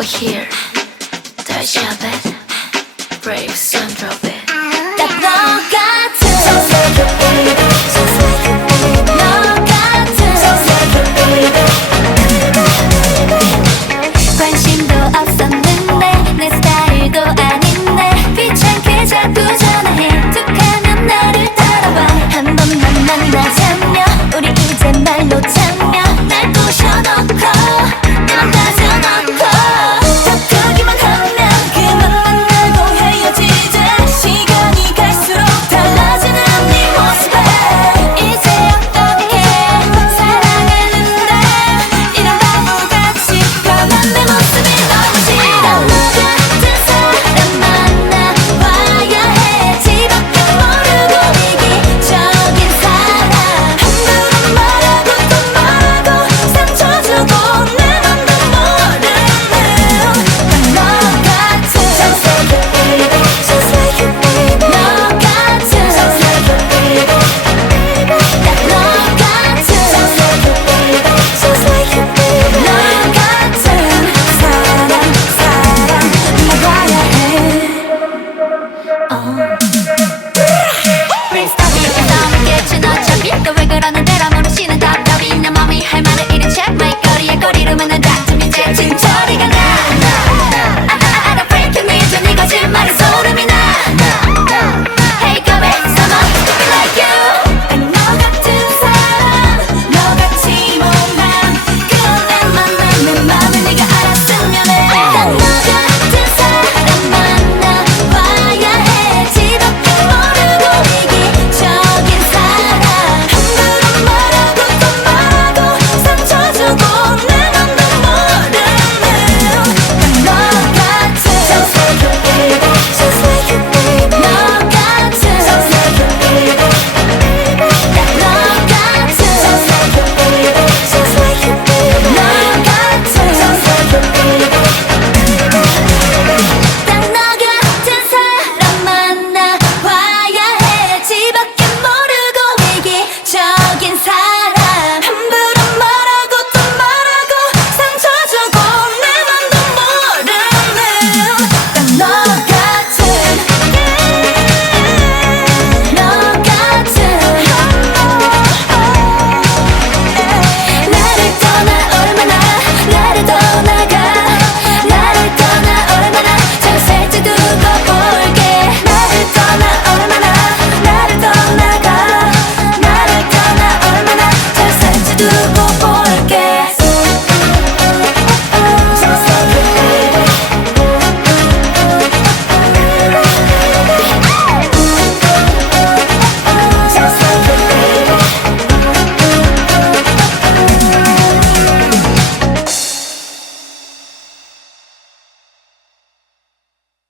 over here. Touch your bed, brave sun drop it.